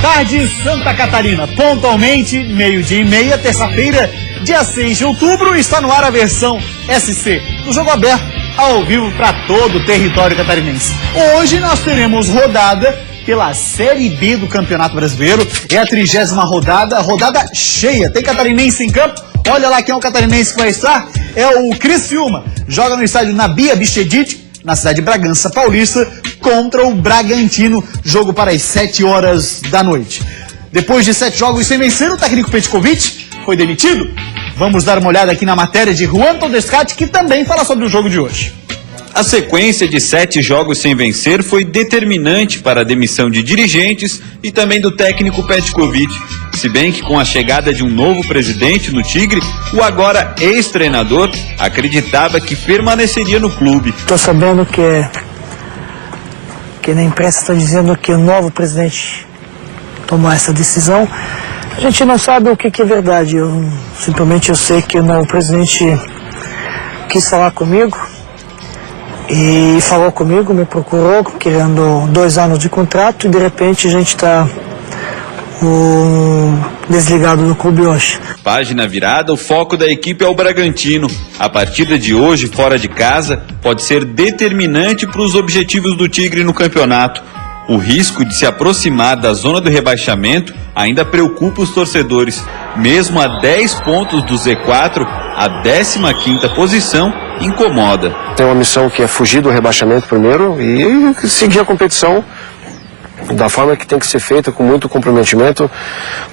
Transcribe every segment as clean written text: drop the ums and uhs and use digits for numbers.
tarde, Santa Catarina. Pontualmente, 12h30, terça-feira, dia 6 de outubro, está no ar a versão SC do Jogo Aberto, ao vivo para todo o território catarinense. Hoje nós teremos rodada pela Série B do Campeonato Brasileiro. É a 30ª rodada cheia. Tem catarinense em campo. Olha lá quem é o catarinense que vai estar. É o Criciúma. Joga no estádio Nabia Bichedid, na cidade de Bragança Paulista, contra o Bragantino. Jogo para as 7 horas da noite. Depois de 7 jogos sem vencer, o técnico Petkovic foi demitido. Vamos dar uma olhada aqui na matéria de Juan Todescati, que também fala sobre o jogo de hoje. A sequência de 7 jogos sem vencer foi determinante para a demissão de dirigentes e também do técnico Petkovic. Se bem que com a chegada de um novo presidente no Tigre, o agora ex-treinador acreditava que permaneceria no clube. Estou sabendo que na imprensa está dizendo que o novo presidente tomou essa decisão. A gente não sabe o que é verdade. Eu sei que o novo presidente quis falar comigo e falou comigo, me procurou, querendo 2 anos de contrato, e de repente a gente está desligado do clube hoje. Página virada, o foco da equipe é o Bragantino. A partida de hoje, fora de casa, pode ser determinante para os objetivos do Tigre no campeonato. O risco de se aproximar da zona do rebaixamento ainda preocupa os torcedores. Mesmo a 10 pontos do Z4, a 15ª posição incomoda. Tem uma missão que é fugir do rebaixamento primeiro e seguir a competição da forma que tem que ser feita, com muito comprometimento,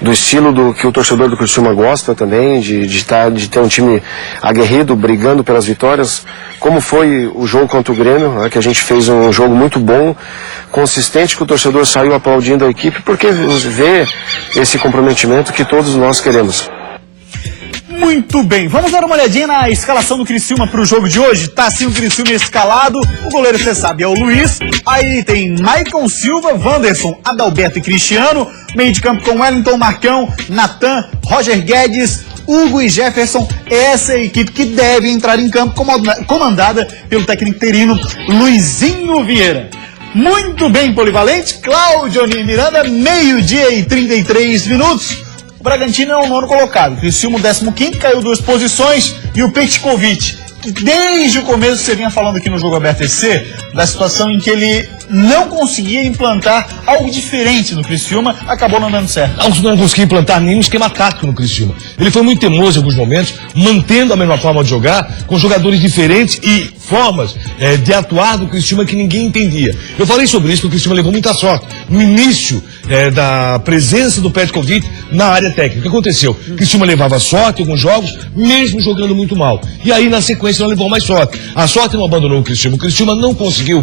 do estilo do que o torcedor do Criciúma gosta também, de ter um time aguerrido, brigando pelas vitórias, como foi o jogo contra o Grêmio, né, que a gente fez um jogo muito bom, consistente, que o torcedor saiu aplaudindo a equipe, porque vê esse comprometimento que todos nós queremos. Muito bem, vamos dar uma olhadinha na escalação do Criciúma para o jogo de hoje. Tá assim o Criciúma escalado, o goleiro você sabe é o Luiz, aí tem Maicon Silva, Wanderson, Adalberto e Cristiano, meio de campo com Wellington, Marcão, Natan, Roger Guedes, Hugo e Jefferson. Essa é a equipe que deve entrar em campo, comandada pelo técnico interino Luizinho Vieira. Muito bem, polivalente, Cláudio Miranda, 12h33. O Bragantino é o 9º colocado, o Criciúma o 15º, caiu 2 posições, e o Petkovic, que desde o começo você vinha falando aqui no Jogo Aberto SC, da situação em que ele não conseguia implantar algo diferente no Criciúma, acabou não dando certo. Não conseguia implantar nenhum esquema tático no Criciúma. Ele foi muito teimoso em alguns momentos, mantendo a mesma forma de jogar, com jogadores diferentes e formas de atuar do Criciúma que ninguém entendia. Eu falei sobre isso, porque o Criciúma levou muita sorte no início da presença do Petkovic na área técnica. O que aconteceu? O Criciúma levava sorte em alguns jogos, mesmo jogando muito mal. E aí, na sequência, não levou mais sorte. A sorte não abandonou o Criciúma. O Criciúma não conseguiu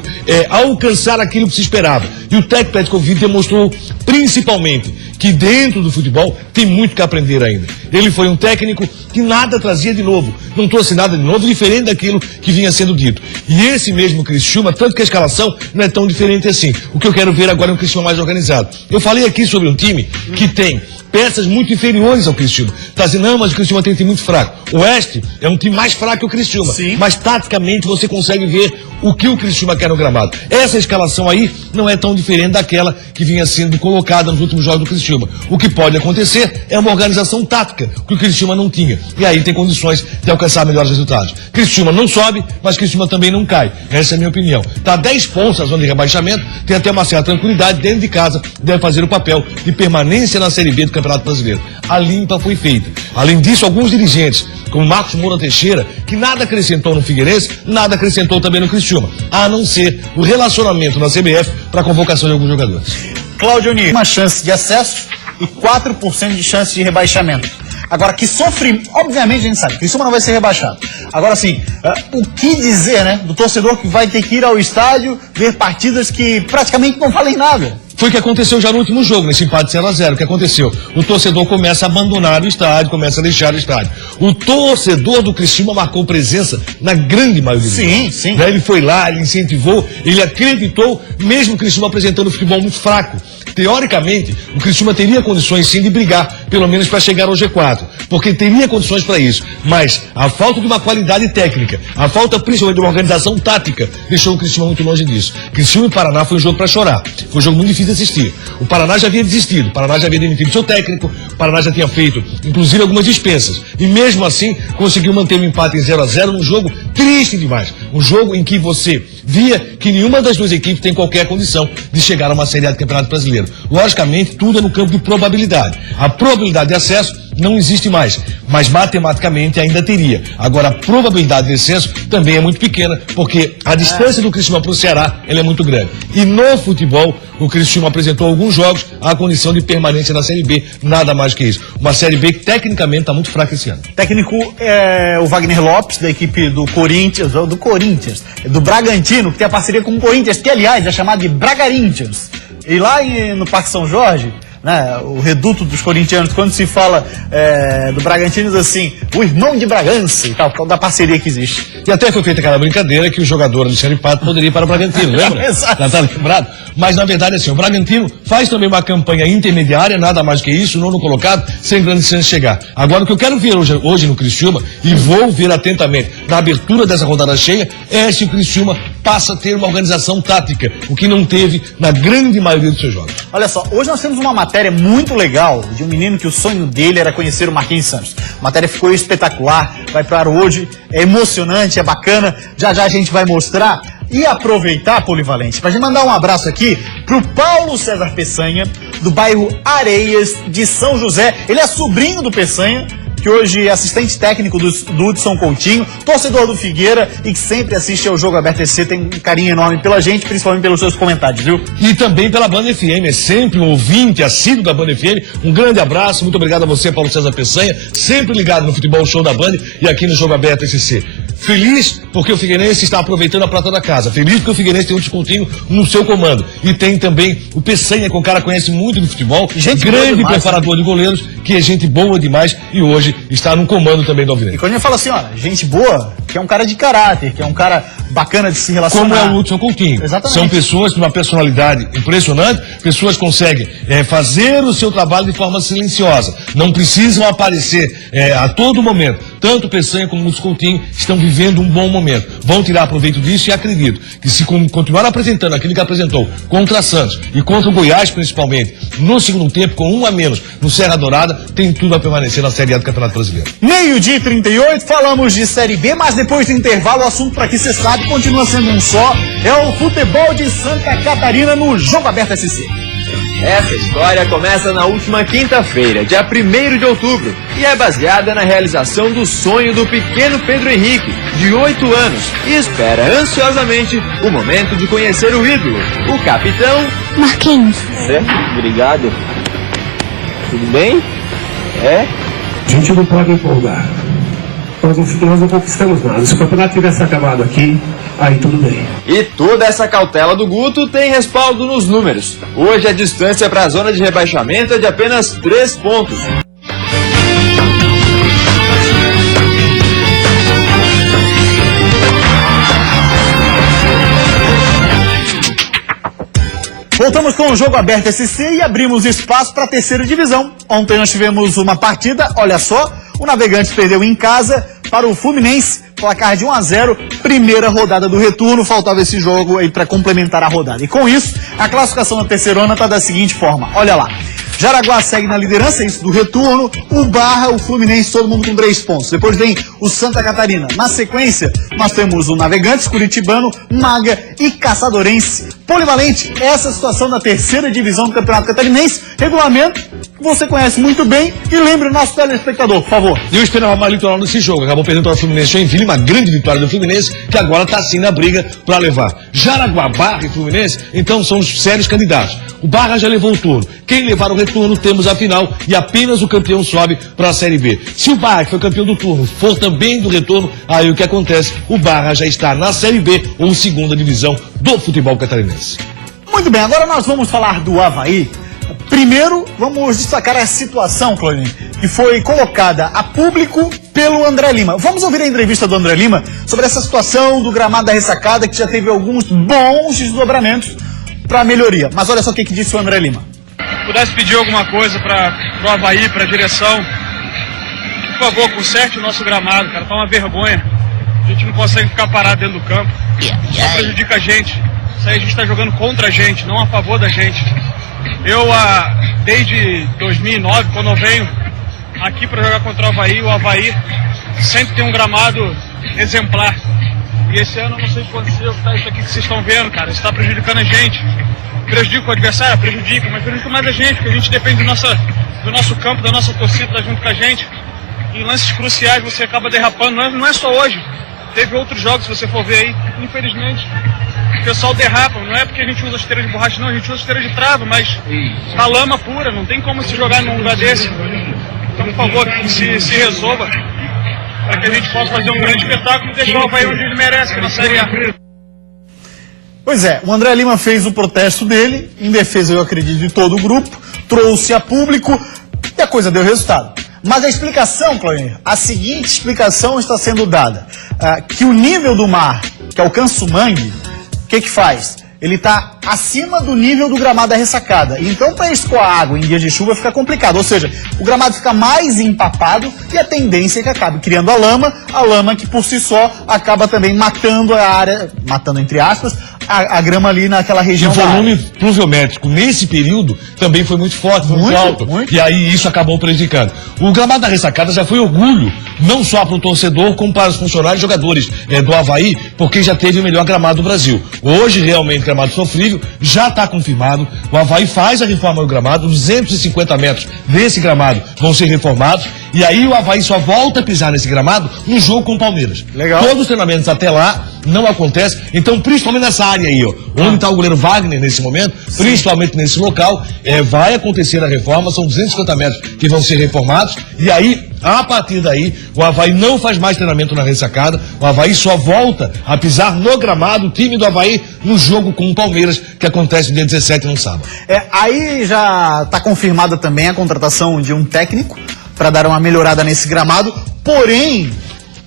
alcançar aquilo que se esperava. E o técnico Petkovic demonstrou, principalmente, que dentro do futebol tem muito que aprender ainda. Ele foi um técnico que nada trazia de novo. Não trouxe nada de novo, diferente daquilo que vinha sendo dito. E esse mesmo Criciúma, tanto que a escalação não é tão diferente assim. O que eu quero ver agora é um Criciúma mais organizado. Eu falei aqui sobre um time que tem peças muito inferiores ao Criciúma. Tá dizendo, não, mas o Criciúma tem um time muito fraco. O Oeste é um time mais fraco que o Criciúma. Sim. Mas taticamente você consegue ver o que o Criciúma quer no gramado. Essa escalação aí não é tão diferente daquela que vinha sendo colocada nos últimos jogos do Criciúma. O que pode acontecer é uma organização tática que o Criciúma não tinha. E aí tem condições de alcançar melhores resultados. Criciúma não sobe, mas Criciúma também não cai. Essa é a minha opinião. Tá 10 pontos na zona de rebaixamento, tem até uma certa tranquilidade dentro de casa, deve fazer o papel de permanência na Série B do Campeonato Brasileiro. A limpa foi feita. Além disso, alguns dirigentes, como Marcos Moura Teixeira, que nada acrescentou no Figueirense, nada acrescentou também no Criciúma, a não ser o relacionamento na CBF para a convocação de alguns jogadores. Cláudio Nir, uma chance de acesso e 4% de chance de rebaixamento. Agora, que sofre, obviamente a gente sabe, Criciúma não vai ser rebaixado. Agora, assim, o que dizer, né, do torcedor que vai ter que ir ao estádio, ver partidas que praticamente não valem nada? Foi o que aconteceu já no último jogo, nesse empate 0-0. O que aconteceu? O torcedor começa a abandonar o estádio, começa a deixar o estádio. O torcedor do Criciúma marcou presença na grande maioria. Sim, sim. Ele foi lá, ele incentivou, ele acreditou, mesmo o Criciúma apresentando um futebol muito fraco. Teoricamente, o Criciúma teria condições sim de brigar, pelo menos para chegar ao G4, porque teria condições para isso. Mas a falta de uma qualidade técnica, a falta principalmente de uma organização tática, deixou o Criciúma muito longe disso. Criciúma e Paraná foi um jogo para chorar. Foi um jogo muito difícil precisa assistir. O Paraná já havia desistido, o Paraná já havia demitido seu técnico, o Paraná já tinha feito, inclusive, algumas dispensas. E mesmo assim, conseguiu manter um empate em 0-0 num jogo triste demais. Um jogo em que você via que nenhuma das duas equipes tem qualquer condição de chegar a uma Série A do Campeonato Brasileiro. Logicamente, tudo é no campo de probabilidade. A probabilidade de acesso não existe mais, mas matematicamente ainda teria. Agora, a probabilidade de descenso também é muito pequena, porque a distância do Criciúma para o Ceará ela é muito grande. E no futebol, o Criciúma apresentou alguns jogos a condição de permanência na Série B, nada mais que isso. Uma Série B que tecnicamente está muito fraca esse ano. Técnico é o Wagner Lopes, da equipe do Corinthians, do Bragantino, que tem a parceria com o Corinthians, que aliás é chamado de Bragarintians. E lá no Parque São Jorge, né, o reduto dos corintianos, quando se fala do Bragantino, diz assim, o irmão de Bragança e tal, por causa da parceria que existe. E até foi feita aquela brincadeira que o jogador Alexandre Pato poderia ir para o Bragantino, lembra? Exato. Já está lembrado? Mas na verdade, assim, o Bragantino faz também uma campanha intermediária, nada mais que isso, nono colocado, sem grande chance de chegar. Agora, o que eu quero ver hoje no Criciúma, e vou ver atentamente na abertura dessa rodada cheia, é se o Criciúma passa a ter uma organização tática, o que não teve na grande maioria dos seus jogos. Olha só, hoje nós temos uma matéria muito legal de um menino que o sonho dele era conhecer o Marquinhos Santos. A matéria ficou espetacular, vai para o ar hoje, é emocionante, é bacana, já já a gente vai mostrar. E aproveitar, Polivalente, para gente mandar um abraço aqui pro Paulo César Peçanha, do bairro Areias de São José. Ele é sobrinho do Peçanha, que hoje é assistente técnico do Hudson Coutinho, torcedor do Figueira e que sempre assiste ao Jogo Aberto SC, tem um carinho enorme pela gente, principalmente pelos seus comentários, viu? E também pela Band FM, é sempre um ouvinte assíduo da Band FM. Um grande abraço, muito obrigado a você, Paulo César Peçanha, sempre ligado no Futebol Show da Band e aqui no Jogo Aberto SC. Feliz porque o Figueirense está aproveitando a prata da casa. Feliz porque o Figueirense tem o Hudson Coutinho no seu comando. E tem também o Peçanha, que é um cara que conhece muito de futebol, grande preparador de goleiros, que é gente boa demais e hoje está no comando também do Alvinegro. E quando ele fala assim, ó, gente boa, que é um cara de caráter, que é um cara bacana de se relacionar. Como é o Hudson Coutinho. Exatamente. São pessoas com uma personalidade impressionante, pessoas que conseguem fazer o seu trabalho de forma silenciosa. Não precisam aparecer a todo momento. Tanto o Peçanha como o Hudson Coutinho estão vivendo um bom momento. Vão tirar proveito disso e acredito que se continuar apresentando aquilo que apresentou contra a Santos e contra o Goiás principalmente, no segundo tempo, com 1 a menos no Serra Dourada, tem tudo a permanecer na Série A do Campeonato Brasileiro. 12:38, falamos de Série B, mas depois do intervalo o assunto, para que você sabe, continua sendo um só, é o futebol de Santa Catarina no Jogo Aberto SC. Essa história começa na última quinta-feira, dia 1º de outubro, e é baseada na realização do sonho do pequeno Pedro Henrique, de 8 anos, e espera ansiosamente o momento de conhecer o ídolo, o capitão Marquinhos. Obrigado. Tudo bem? A gente não pode empolgar. Nós não conquistamos nada. Se o campeonato tivesse acabado aqui, aí tudo bem. E toda essa cautela do Guto tem respaldo nos números. Hoje a distância para a zona de rebaixamento é de apenas 3 pontos. Voltamos com o Jogo Aberto SC e abrimos espaço para a terceira divisão. Ontem nós tivemos uma partida, olha só, o Navegantes perdeu em casa para o Fluminense, placar de 1-0, primeira rodada do retorno, faltava esse jogo aí para complementar a rodada. E com isso, a classificação da terceirona está da seguinte forma, olha lá. Jaraguá segue na liderança, isso do retorno, o Barra, o Fluminense, todo mundo com 3 pontos. Depois vem o Santa Catarina. Na sequência, nós temos o Navegantes, Curitibano, Maga e Caçadorense. Polivalente, essa situação da terceira divisão do Campeonato Catarinense, regulamento que você conhece muito bem, e lembre o nosso telespectador, por favor. E eu esperava mais litoral nesse jogo, acabou perdendo para o Fluminense Joinville, uma grande vitória do Fluminense, que agora está assim na briga para levar. Jaraguá, Barra e Fluminense, então são os sérios candidatos. O Barra já levou o turno. Quem levar o retorno, temos a final e apenas o campeão sobe para a Série B. Se o Barra, que foi campeão do turno, for também do retorno, aí o que acontece? O Barra já está na Série B ou segunda divisão do futebol catarinense. Muito bem, agora nós vamos falar do Avaí. Primeiro, vamos destacar a situação, Clóvis, que foi colocada a público pelo André Lima. Vamos ouvir a entrevista do André Lima sobre essa situação do gramado da ressacada, que já teve alguns bons desdobramentos para melhoria. Mas olha só o que disse o André Lima. Se pudesse pedir alguma coisa para o Avaí, para a direção, por favor, conserte o nosso gramado, cara, tá uma vergonha. A gente não consegue ficar parado dentro do campo. Só prejudica a gente. Isso aí a gente tá jogando contra a gente, não a favor da gente. Eu, desde 2009, quando eu venho aqui para jogar contra o Avaí sempre tem um gramado exemplar. E esse ano eu não sei o que aconteceu, tá isso aqui que vocês estão vendo, cara, isso está prejudicando a gente. Prejudica o adversário? Prejudica, mas prejudica mais a gente, porque a gente depende do nosso campo, da nossa torcida, tá junto com a gente. Em lances cruciais você acaba derrapando, não é só hoje. Teve outros jogos, se você for ver aí, infelizmente. O pessoal derrapa, não é porque a gente usa esteira de borracha, não, a gente usa esteira de trava, mas tá lama pura, não tem como se jogar num lugar desse. Então, por favor, que se resolva, para que a gente possa fazer um grande espetáculo e deixar o Avaí onde ele merece, que é na Série A. Pois é, o André Lima fez o protesto dele, em defesa, eu acredito, de todo o grupo, trouxe a público e a coisa deu resultado. Mas a explicação, Claudio, a seguinte explicação está sendo dada, que o nível do mar que alcança o mangue, o que faz? Ele está acima do nível do gramado da ressacada. Então, para escoar água em dias de chuva fica complicado. Ou seja, o gramado fica mais empapado e a tendência é que acabe criando a lama que por si só acaba também matando a área, matando entre aspas, a grama ali naquela região. E o volume pluviométrico nesse período também foi muito forte, foi muito alto. E aí isso acabou prejudicando. O gramado da ressacada já foi orgulho, não só para o torcedor, como para os funcionários e jogadores do Avaí, porque já teve o melhor gramado do Brasil. Hoje, realmente, gramado sofrível, já está confirmado. O Avaí faz a reforma do gramado, 250 metros desse gramado vão ser reformados. E aí o Avaí só volta a pisar nesse gramado no jogo com o Palmeiras. Legal. Todos os treinamentos até lá não acontecem. Então, principalmente nessa área aí, ó, onde está o goleiro Wagner nesse momento, principalmente nesse local, vai acontecer a reforma. São 250 metros que vão ser reformados. E aí, a partir daí, o Avaí não faz mais treinamento na ressacada. O Avaí só volta a pisar no gramado, o time do Avaí, no jogo com o Palmeiras, que acontece no dia 17, no sábado. Aí já está confirmada também a contratação de um técnico para dar uma melhorada nesse gramado, porém,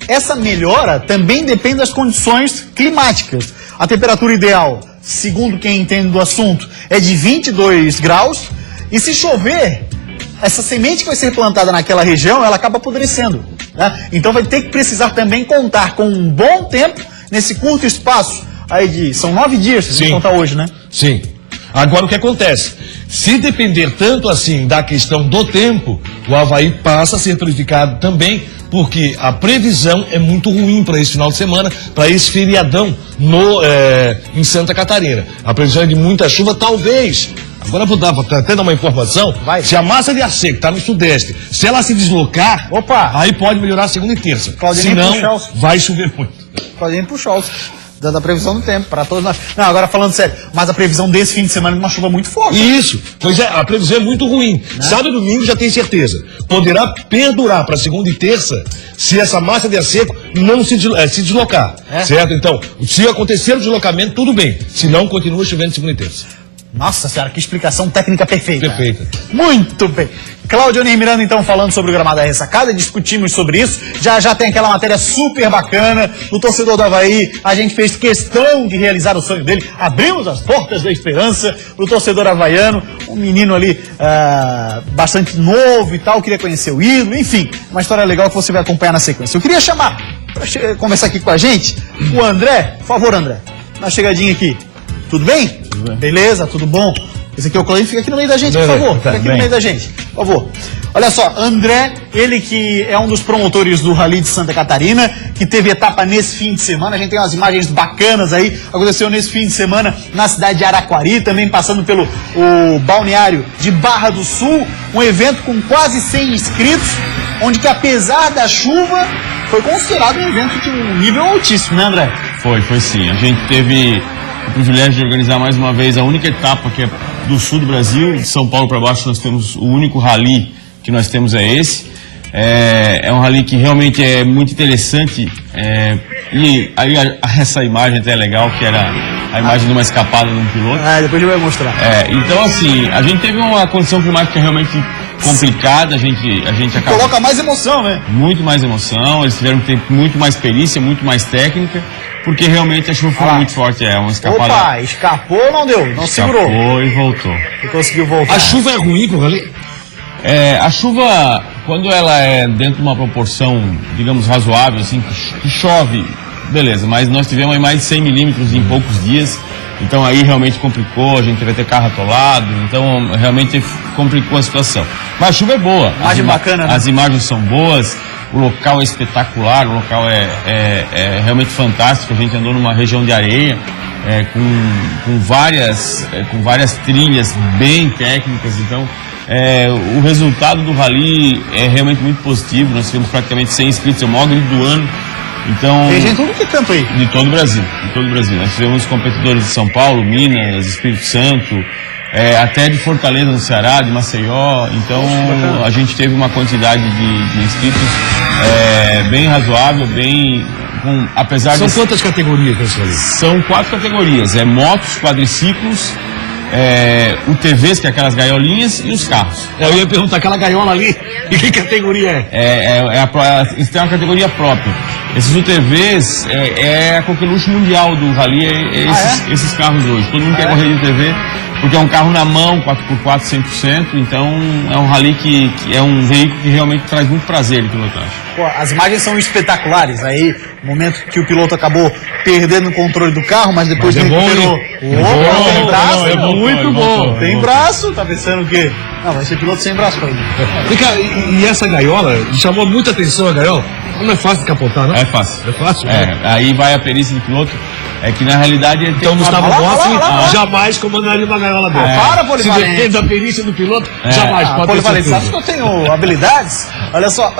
essa melhora também depende das condições climáticas. A temperatura ideal, segundo quem entende do assunto, é de 22 graus, e se chover, essa semente que vai ser plantada naquela região, ela acaba apodrecendo, né? Então vai ter que precisar também contar com um bom tempo nesse curto espaço aí são 9 dias, se você contar hoje, né? Sim. Agora o que acontece? Se depender tanto assim da questão do tempo, o Avaí passa a ser prejudicado também, porque a previsão é muito ruim para esse final de semana, para esse feriadão em Santa Catarina. A previsão é de muita chuva, talvez. Agora eu vou até dar uma informação. Se a massa de ar seco está no sudeste, se ela se deslocar, aí pode melhorar segunda e terça. Senão, vai chover muito. Claudinho puxou da previsão do tempo, para todos nós. Não, agora falando sério, mas a previsão desse fim de semana é uma chuva muito forte. Isso, pois é, a previsão é muito ruim. Sábado e domingo já tem certeza. Poderá perdurar para segunda e terça se essa massa de ar seco não se deslocar. Certo? Então, se acontecer o deslocamento, tudo bem. Se não, continua chovendo segunda e terça. Nossa senhora, que explicação técnica perfeita. Perfeita. Muito bem. Cláudio Miranda, então, falando sobre o gramado da ressacada, discutimos sobre isso. Já tem aquela matéria super bacana. O torcedor do Avaí, a gente fez questão de realizar o sonho dele. Abrimos as portas da esperança pro torcedor havaiano. Um menino ali bastante novo e tal, queria conhecer o ídolo. Enfim, uma história legal que você vai acompanhar na sequência. Eu queria chamar, para conversar aqui com a gente, o André. Por favor, André, dá uma chegadinha aqui. Tudo bem? Tudo bem. Beleza, tudo bom? Esse aqui é o Claudio, fica aqui no meio da gente, por favor. Fica aqui no meio da gente, por favor. Olha só, André, ele que é um dos promotores do Rally de Santa Catarina, que teve etapa nesse fim de semana. A gente tem umas imagens bacanas aí. Aconteceu nesse fim de semana na cidade de Araquari, também passando pelo balneário de Barra do Sul. Um evento com quase 100 inscritos, onde que apesar da chuva, foi considerado um evento de um nível altíssimo, né, André? Foi sim. A gente teve o privilégio de organizar mais uma vez a única etapa que é do sul do Brasil, de São Paulo para baixo. Nós temos o único rally que nós temos esse. É um rally que realmente é muito interessante. E aí essa imagem até é legal, que era a imagem de uma escapada de um piloto. Depois eu vou mostrar. Então assim, a gente teve uma condição climática realmente complicada, a gente acabou... Coloca mais emoção, né? Muito mais emoção, eles tiveram que ter muito mais perícia, muito mais técnica, porque realmente a chuva foi muito forte, uma escapada... Opa, escapou, não deu, não segurou. Escapou e voltou. E conseguiu voltar. A chuva é ruim pro rally? A chuva, quando ela é dentro de uma proporção, digamos, razoável, assim, que chove beleza, mas nós tivemos aí mais de 100 milímetros em poucos dias, então aí realmente complicou, a gente teve até carro atolado, então realmente complicou a situação. Mas a chuva é boa, Imagem bacana, né? as imagens são boas, o local é espetacular, o local é realmente fantástico, a gente andou numa região de areia, com várias trilhas bem técnicas, então o resultado do rally é realmente muito positivo. Nós tivemos praticamente 100 inscritos, é o maior grid do ano. Então, Tem gente de tudo que canto aí. de todo o Brasil, Nós tivemos competidores de São Paulo, Minas, Espírito Santo, até de Fortaleza, no Ceará, de Maceió. Então, a gente teve uma quantidade de inscritos bem razoável, apesar São de... quantas categorias nesse rally? São 4 categorias, motos, quadriciclos, UTVs, que é aquelas gaiolinhas, e os carros. Eu ia perguntar, aquela gaiola ali, de que categoria é? Isso tem uma categoria própria. Esses UTVs é a coqueluche mundial do rally, esses carros hoje. Todo mundo quer correr de UTV, porque é um carro na mão, 4x4, 100%, então é um rally que é um veículo que realmente traz muito prazer de pilotagem. Pô, as imagens são espetaculares. Aí, no momento que o piloto acabou perdendo o controle do carro, mas depois Mas recuperou. bom, Tem braço, muito bom. Tem braço, tá pensando o quê? Não, vai ser piloto sem braço pra ele. Vem cá, e essa gaiola, chamou muita atenção a gaiola? Não é fácil de capotar, não? É fácil. É fácil? Aí vai a perícia do piloto, que na realidade ele Então, tem Gustavo Rossi lá. jamais comandaria uma gaiola dessa. Para, Se Polivalente. depende da perícia do piloto, jamais. Pode ter Polivalente, certeza. sabe que eu tenho habilidades? Olha só,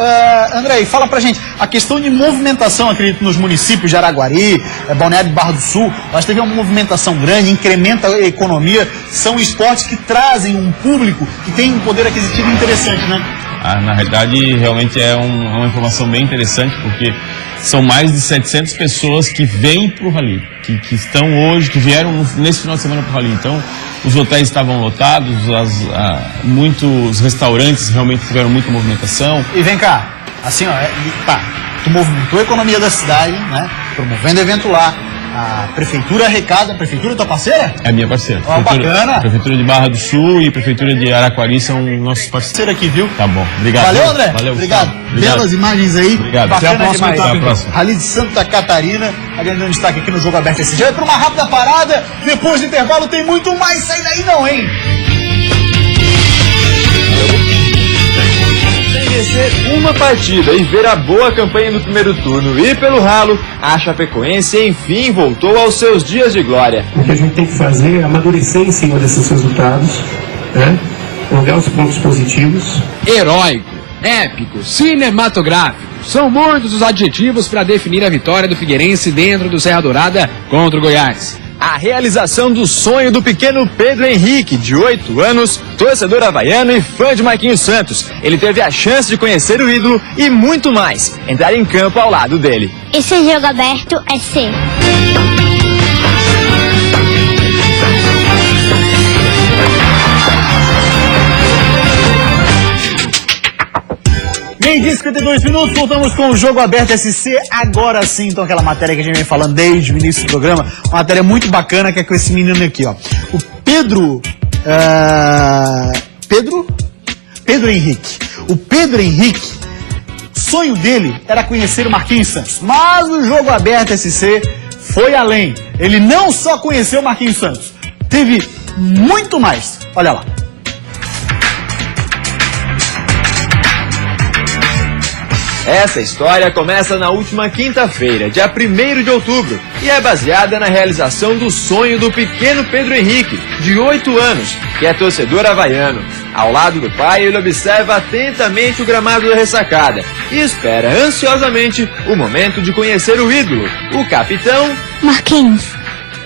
André, fala pra gente, a questão de movimentação, acredito, nos municípios de Araguari, Balneário de Barra do Sul, nós teve uma movimentação grande, incrementa a economia, são esportes que trazem um público que tem um poder aquisitivo interessante, né? Na realidade, realmente é uma informação bem interessante, porque são mais de 700 pessoas que vêm para o rally, que estão hoje, que vieram nesse final de semana para o rally. Então, os hotéis estavam lotados, muitos restaurantes realmente tiveram muita movimentação. E vem cá, assim, ó, tu movimentou a economia da cidade, né? Promovendo evento lá. A prefeitura arrecada, a prefeitura tua parceira? É minha parceira. Ó, bacana. Prefeitura de Barra do Sul e Prefeitura de Araquari são nossos parceiros. Parceira aqui, viu? Tá bom, obrigado. Valeu, André? Valeu, Obrigado. Gustavo. Belas imagens aí. Obrigado. Bacana Até a próxima demais. etapa, Até a próxima. Rally de Santa Catarina, a ganhando um destaque aqui no Jogo Aberto esse dia. Vai para uma rápida parada, depois do intervalo tem muito mais, sai daí não, hein? Vencer uma partida e ver a boa campanha no primeiro turno e pelo ralo, a Chapecoense enfim voltou aos seus dias de glória. O que a gente tem que fazer é amadurecer em cima desses resultados, né? Olhar os pontos positivos. Heróico, épico, cinematográfico. São muitos os adjetivos para definir a vitória do Figueirense dentro do Serra Dourada contra o Goiás. A realização do sonho do pequeno Pedro Henrique, de 8 anos, torcedor havaiano e fã de Marquinhos Santos. Ele teve a chance de conhecer o ídolo e muito mais, entrar em campo ao lado dele. Esse Jogo Aberto é seu. Meio-dia 52 minutos, voltamos com o Jogo Aberto SC, agora sim, então aquela matéria que a gente vem falando desde o início do programa, uma matéria muito bacana que é com esse menino aqui, ó. O Pedro Henrique. O Pedro Henrique, o sonho dele era conhecer o Marquinhos Santos, mas o Jogo Aberto SC foi além. Ele não só conheceu o Marquinhos Santos, teve muito mais. Olha lá. Essa história começa na última quinta-feira, dia 1º de outubro, e é baseada na realização do sonho do pequeno Pedro Henrique, de 8 anos, que é torcedor havaiano. Ao lado do pai, ele observa atentamente o gramado da ressacada e espera ansiosamente o momento de conhecer o ídolo, o capitão Marquinhos.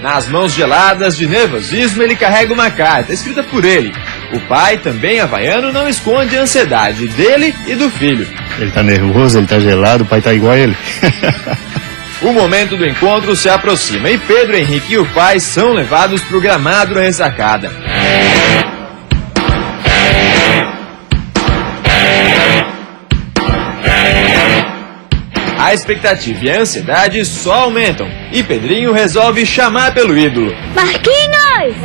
Nas mãos geladas de nervosismo, ele carrega uma carta escrita por ele. O pai, também havaiano, não esconde a ansiedade dele e do filho. Ele tá nervoso, ele tá gelado, o pai tá igual a ele. O momento do encontro se aproxima e Pedro Henrique e o pai são levados para o gramado da ressacada. A expectativa e a ansiedade só aumentam e Pedrinho resolve chamar pelo ídolo. Marquinhos!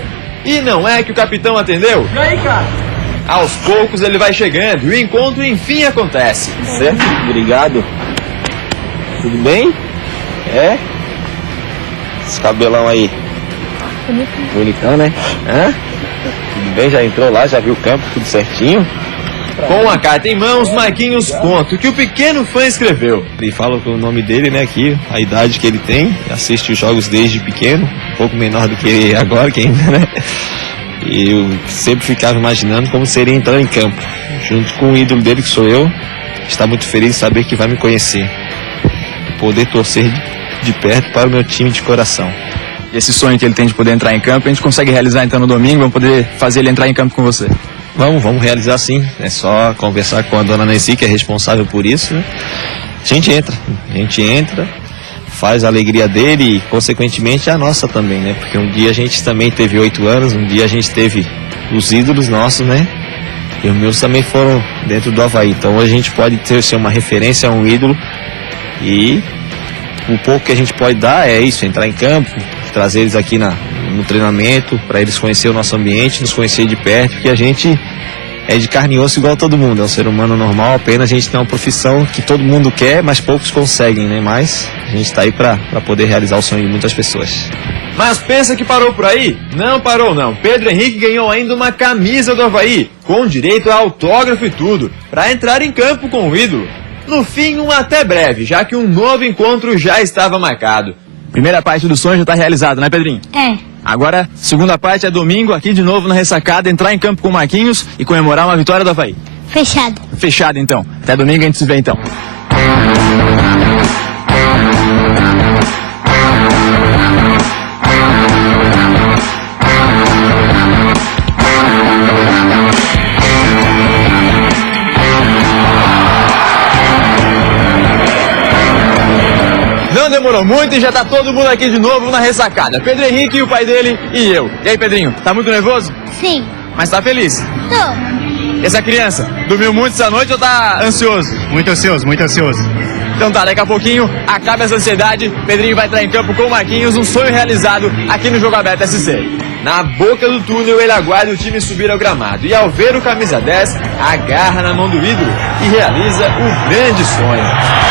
E não é que o capitão atendeu? E aí, cara? Aos poucos ele vai chegando e o encontro enfim acontece. Certo? Obrigado. Tudo bem? É? Esse cabelão aí. Bonitão, né? Hã? Tudo bem, já entrou lá, já viu o campo, tudo certinho? Com a carta em mãos, Marquinhos conta o que o pequeno fã escreveu. Ele fala o nome dele, né, aqui, a idade que ele tem, assiste os jogos desde pequeno, um pouco menor do que agora, que ainda, né? E eu sempre ficava imaginando como seria entrar em campo, junto com o ídolo dele, que sou eu. Está muito feliz de saber que vai me conhecer, poder torcer de perto para o meu time de coração. E esse sonho que ele tem de poder entrar em campo, a gente consegue realizar então no domingo, vamos poder fazer ele entrar em campo com você? Vamos realizar sim. É só conversar com a dona Nancy, que é responsável por isso, né? A gente entra, faz a alegria dele e, consequentemente, a nossa também, né? Porque um dia a gente também teve 8 anos, um dia a gente teve os ídolos nossos, né? E os meus também foram dentro do Avaí. Então hoje a gente pode ser uma referência a um ídolo e o pouco que a gente pode dar é isso, entrar em campo, trazer eles aqui no treinamento, para eles conhecer o nosso ambiente, nos conhecer de perto, porque a gente é de carne e osso igual todo mundo, é um ser humano normal, apenas a gente tem uma profissão que todo mundo quer, mas poucos conseguem, né? Mas a gente está aí para poder realizar o sonho de muitas pessoas. Mas pensa que parou por aí? Não parou não. Pedro Henrique ganhou ainda uma camisa do Avaí, com direito a autógrafo e tudo, para entrar em campo com o ídolo. No fim, um até breve, já que um novo encontro já estava marcado. Primeira parte do sonho já está realizada, né, Pedrinho? É. Agora, segunda parte é domingo, aqui de novo na ressacada, entrar em campo com o Marquinhos e comemorar uma vitória do Avaí. Fechado. Fechado, então. Até domingo a gente se vê, então. Não demorou muito e já tá todo mundo aqui de novo na ressacada. Pedro Henrique, o pai dele e eu. E aí, Pedrinho, tá muito nervoso? Sim. Mas tá feliz? Tô. E essa criança, dormiu muito essa noite ou tá ansioso? Muito ansioso, muito ansioso. Então tá, daqui a pouquinho acaba essa ansiedade, Pedrinho vai entrar em campo com o Marquinhos, um sonho realizado aqui no Jogo Aberto SC. Na boca do túnel ele aguarda o time subir ao gramado e ao ver o camisa 10, agarra na mão do ídolo e realiza o grande sonho.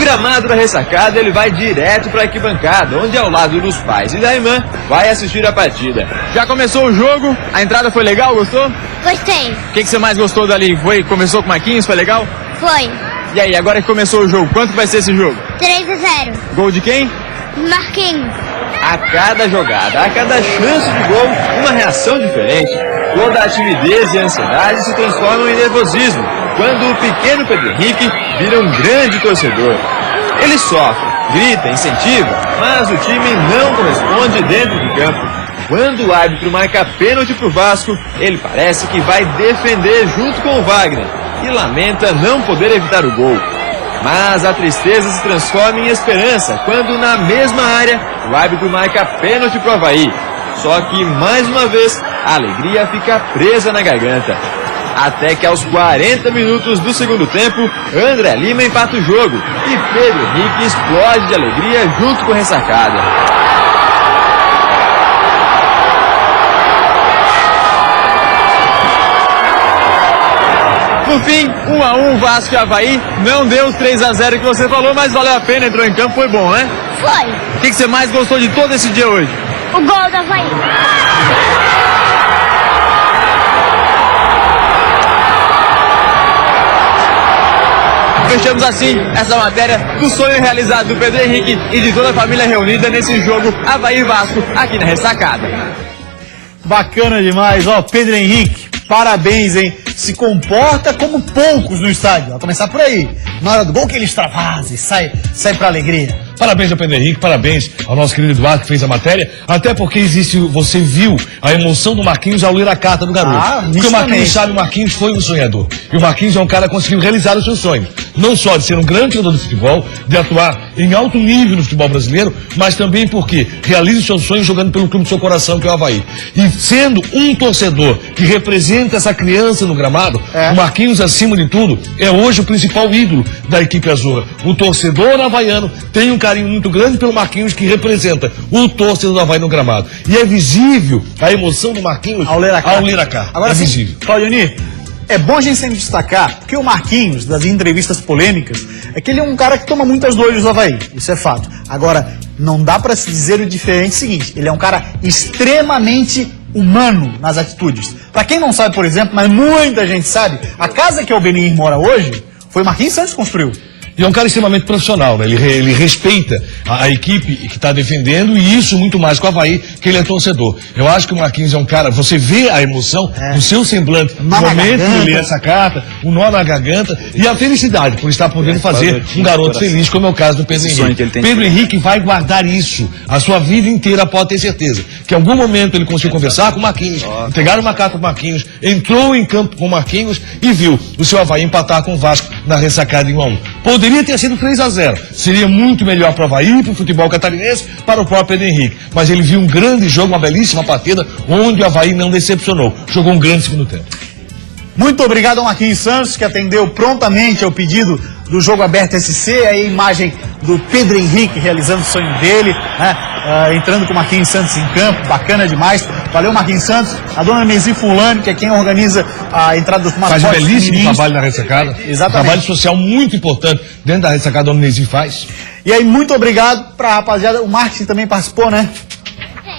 Gramado da ressacada, ele vai direto para a arquibancada, onde ao lado dos pais e da irmã vai assistir a partida. Já começou o jogo? A entrada foi legal? Gostou? Gostei. O que você mais gostou dali? Começou com o Marquinhos? Foi legal? Foi. E aí, agora que começou o jogo, quanto vai ser esse jogo? 3-0. Gol de quem? Marquinhos. A cada jogada, a cada chance de gol, uma reação diferente. Toda a timidez e a ansiedade se transformam em nervosismo, quando o pequeno Pedro Henrique vira um grande torcedor. Ele sofre, grita, incentiva, mas o time não corresponde dentro do campo. Quando o árbitro marca pênalti pro Vasco, ele parece que vai defender junto com o Wagner e lamenta não poder evitar o gol. Mas a tristeza se transforma em esperança quando na mesma área o árbitro marca pênalti pro Avaí. Só que mais uma vez a alegria fica presa na garganta. Até que aos 40 minutos do segundo tempo, André Lima empata o jogo e Pedro Henrique explode de alegria junto com a ressacada. No fim, 1-1 Vasco e Avaí, não deu os 3-0 que você falou, mas valeu a pena, entrou em campo, foi bom, né? Foi. O que você mais gostou de todo esse dia hoje? O gol do Avaí. Fechamos assim essa matéria do sonho realizado do Pedro Henrique e de toda a família reunida nesse jogo Avaí Vasco aqui na ressacada. Bacana demais, ó, Pedro Henrique, parabéns, hein? Se comporta como poucos no estádio. Vai começar por aí. Na hora do gol que ele extravasa e sai pra alegria. Parabéns ao Pedro Henrique, parabéns ao nosso querido Eduardo que fez a matéria, até porque você viu a emoção do Marquinhos ao ler a carta do garoto. Porque o Marquinhos sabe, o Marquinhos foi um sonhador. E o Marquinhos é um cara que conseguiu realizar os seus sonhos. Não só de ser um grande jogador de futebol, de atuar em alto nível no futebol brasileiro, mas também porque realiza os seus sonhos jogando pelo clube do seu coração, que é o Avaí. E sendo um torcedor que representa essa criança no gramado, gramado, o Marquinhos, acima de tudo, é hoje o principal ídolo da equipe azul. O torcedor havaiano tem um carinho muito grande pelo Marquinhos, que representa o torcedor do Avaí no gramado. E é visível a emoção do Marquinhos ao ler a cá. Agora, é visível. Claudionir, é bom a gente sempre destacar, porque o Marquinhos, das entrevistas polêmicas, é que ele é um cara que toma muitas dores do Avaí, isso é fato. Agora, não dá pra se dizer o diferente seguinte, ele é um cara extremamente humano nas atitudes. Pra quem não sabe, por exemplo, mas muita gente sabe, a casa que o Benir mora hoje, foi o Marquinhos Santos que construiu. E é um cara extremamente profissional, né? Ele respeita a equipe que está defendendo, e isso muito mais com o Avaí, que ele é torcedor. Eu acho que o Marquinhos é um cara, você vê a emoção no seu semblante, no momento que ele lê essa carta, o nó na garganta e a felicidade por estar podendo fazer um garoto feliz, como é o caso do Pedro Henrique. Pedro Henrique vai guardar isso a sua vida inteira, pode ter certeza. Que em algum momento ele conseguiu conversar com o Marquinhos, entregaram uma carta para o Marquinhos, entrou em campo com o Marquinhos e viu o seu Avaí empatar com o Vasco na ressacada em 1-1. Poderia ter sido 3-0. Seria muito melhor para o Avaí, para o futebol catarinense, para o próprio Pedro Henrique. Mas ele viu um grande jogo, uma belíssima partida, onde o Avaí não decepcionou. Jogou um grande segundo tempo. Muito obrigado ao Marquinhos Santos, que atendeu prontamente ao pedido do Jogo Aberto SC, aí a imagem do Pedro Henrique realizando o sonho dele, né? Entrando com o Marquinhos Santos em campo, bacana demais. Valeu, Marquinhos Santos. A dona Mesi Fulani, que é quem organiza a entrada dos mascotes. Faz um belíssimo trabalho na ressacada. Exatamente. Um trabalho social muito importante dentro da ressacada, a dona Mesi faz. E aí, muito obrigado pra rapaziada. O marketing também participou, né?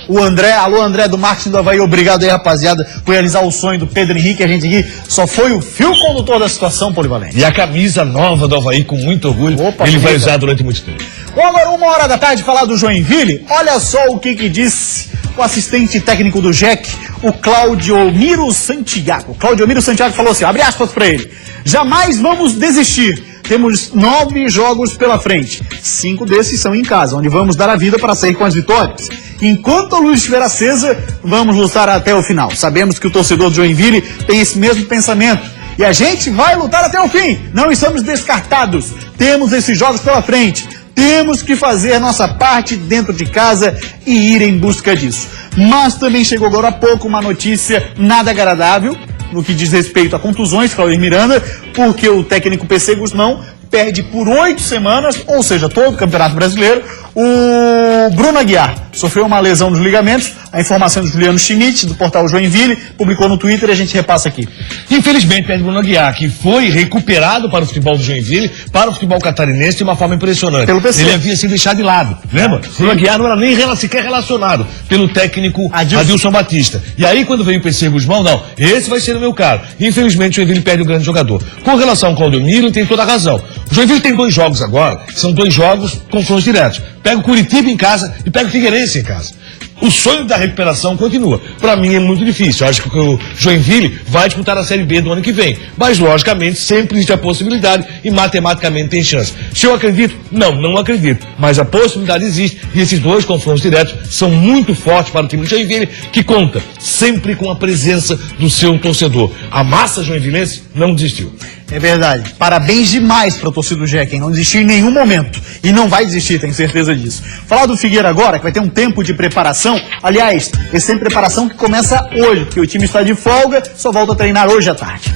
O André, alô André do marketing do Avaí, obrigado aí, rapaziada, por realizar o sonho do Pedro Henrique. A gente aqui só foi o fio condutor da situação polivalente. E a camisa nova do Avaí, com muito orgulho, ele vai usar durante muito tempo. Bom, agora 1h falar do Joinville. Olha só o que disse o assistente técnico do JEC, o Claudiomiro Santiago. Claudiomiro Santiago falou assim, abre aspas pra ele: jamais vamos desistir. Temos 9 jogos pela frente. 5 desses são em casa, onde vamos dar a vida para sair com as vitórias. Enquanto a luz estiver acesa, vamos lutar até o final. Sabemos que o torcedor do Joinville tem esse mesmo pensamento. E a gente vai lutar até o fim. Não estamos descartados. Temos esses jogos pela frente. Temos que fazer a nossa parte dentro de casa e ir em busca disso. Mas também chegou agora há pouco uma notícia nada agradável no que diz respeito a contusões, Claudir Miranda, porque o técnico PC Guzmão perde por 8 semanas, ou seja, todo o Campeonato Brasileiro. O Bruno Aguiar sofreu uma lesão nos ligamentos. A informação do Juliano Schmidt, do portal Joinville, publicou no Twitter e a gente repassa aqui. Infelizmente, perde o Bruno Aguiar, que foi recuperado para o futebol do Joinville, para o futebol catarinense, de uma forma impressionante. Pelo PC. Ele havia sido deixado de lado, lembra? O Bruno Aguiar não era nem sequer relacionado pelo técnico Adilson Batista. E aí, quando veio o PC Guzmão, não, esse vai ser o meu cara. Infelizmente, o Joinville perde um grande jogador. Com relação ao Claudomiro, ele tem toda a razão. O Joinville tem 2 jogos agora, são 2 jogos, confrontos diretos. Pega o Curitiba em casa e pega o Figueirense em casa. O sonho da recuperação continua. Para mim é muito difícil. Eu acho que o Joinville vai disputar a Série B do ano que vem. Mas, logicamente, sempre existe a possibilidade e matematicamente tem chance. Se eu acredito? Não acredito. Mas a possibilidade existe e esses 2 confrontos diretos são muito fortes para o time do Joinville, que conta sempre com a presença do seu torcedor. A massa joinvilense não desistiu. É verdade. Parabéns demais para o torcedor do JEC, hein? Não desistiu em nenhum momento. E não vai desistir, tenho certeza disso. Falar do Figueira agora, que vai ter um tempo de preparação. Aliás, esse tempo de preparação que começa hoje, porque o time está de folga, só volta a treinar hoje à tarde.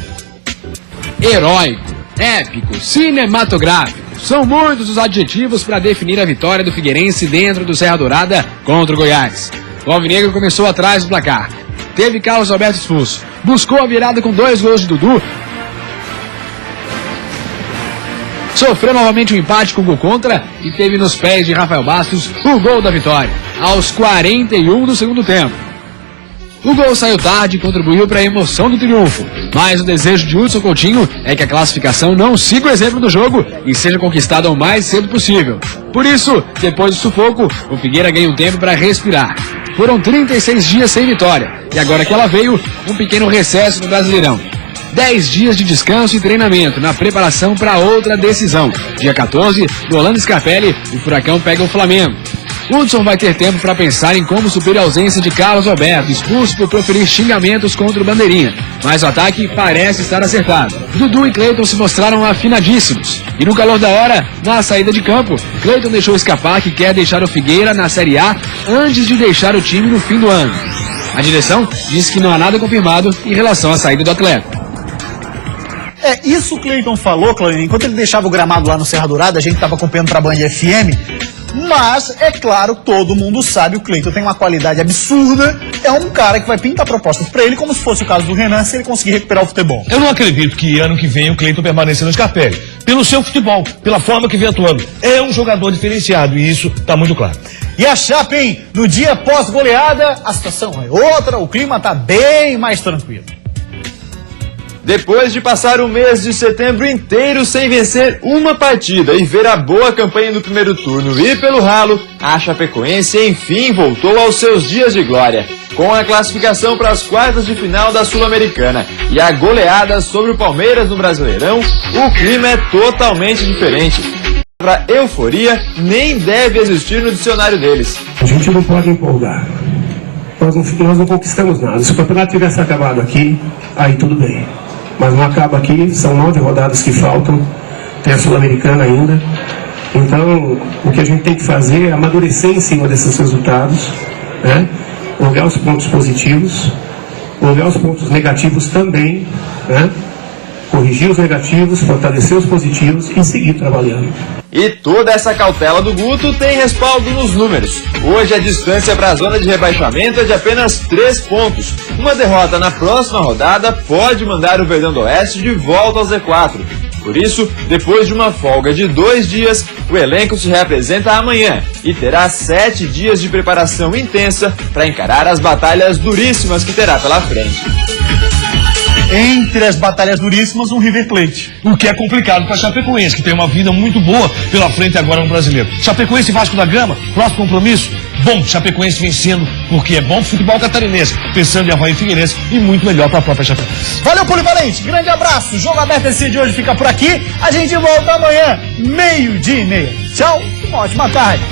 Heróico, épico, cinematográfico. São muitos os adjetivos para definir a vitória do Figueirense dentro do Serra Dourada contra o Goiás. O Alvinegro começou atrás do placar. Teve Carlos Alberto expulso. Buscou a virada com 2 gols de Dudu. Sofreu novamente um empate com o gol contra e teve nos pés de Rafael Bastos o gol da vitória, aos 41 do segundo tempo. O gol saiu tarde e contribuiu para a emoção do triunfo, mas o desejo de Hudson Coutinho é que a classificação não siga o exemplo do jogo e seja conquistada o mais cedo possível. Por isso, depois do sufoco, o Figueira ganha um tempo para respirar. Foram 36 dias sem vitória e agora que ela veio, um pequeno recesso no Brasileirão. 10 dias de descanso e treinamento na preparação para outra decisão. Dia 14, no Orlando Scarpelli, o Furacão pega o Flamengo. Hudson vai ter tempo para pensar em como suprir a ausência de Carlos Alberto, expulso por proferir xingamentos contra o Bandeirinha. Mas o ataque parece estar acertado. Dudu e Cleiton se mostraram afinadíssimos. E no calor da hora, na saída de campo, Cleiton deixou escapar que quer deixar o Figueira na Série A antes de deixar o time no fim do ano. A direção diz que não há nada confirmado em relação à saída do atleta. Isso o Cleiton falou, Claudinho, enquanto ele deixava o gramado lá no Serra Dourada, a gente estava acompanhando para a Band FM, mas é claro, todo mundo sabe, o Cleiton tem uma qualidade absurda, é um cara que vai pintar propostas para ele, como se fosse o caso do Renan, se ele conseguir recuperar o futebol. Eu não acredito que ano que vem o Cleiton permaneça no Scarpelli, pelo seu futebol, pela forma que vem atuando. É um jogador diferenciado e isso está muito claro. E a Chape, hein? No dia pós-goleada, a situação é outra, o clima tá bem mais tranquilo. Depois de passar o mês de setembro inteiro sem vencer uma partida e ver a boa campanha no primeiro turno ir pelo ralo, a Chapecoense enfim voltou aos seus dias de glória. Com a classificação para as quartas de final da Sul-Americana e a goleada sobre o Palmeiras no Brasileirão, o clima é totalmente diferente. A palavra euforia nem deve existir no dicionário deles. A gente não pode empolgar. Nós não conquistamos nada. Se o campeonato tivesse acabado aqui, aí tudo bem. Mas não acaba aqui, são 9 rodadas que faltam, tem a Sul-Americana ainda. Então, o que a gente tem que fazer é amadurecer em cima desses resultados, né? Olhar os pontos positivos, olhar os pontos negativos também, né? Corrigir os negativos, fortalecer os positivos e seguir trabalhando. E toda essa cautela do Guto tem respaldo nos números. Hoje a distância para a zona de rebaixamento é de apenas 3 pontos. Uma derrota na próxima rodada pode mandar o Verdão do Oeste de volta ao Z4. Por isso, depois de uma folga de 2 dias, o elenco se reapresenta amanhã e terá 7 dias de preparação intensa para encarar as batalhas duríssimas que terá pela frente. Entre as batalhas duríssimas, um River Plate. O que é complicado para a Chapecoense, que tem uma vida muito boa pela frente agora no Brasileiro. Chapecoense e Vasco da Gama, próximo compromisso. Bom, Chapecoense vencendo, porque é bom futebol catarinense, pensando em Avaí e Figueirense e muito melhor para a própria Chapecoense. Valeu, Polivalente, grande abraço. Jogo Aberto esse de hoje fica por aqui. A gente volta amanhã, 12:30. Tchau, uma ótima tarde.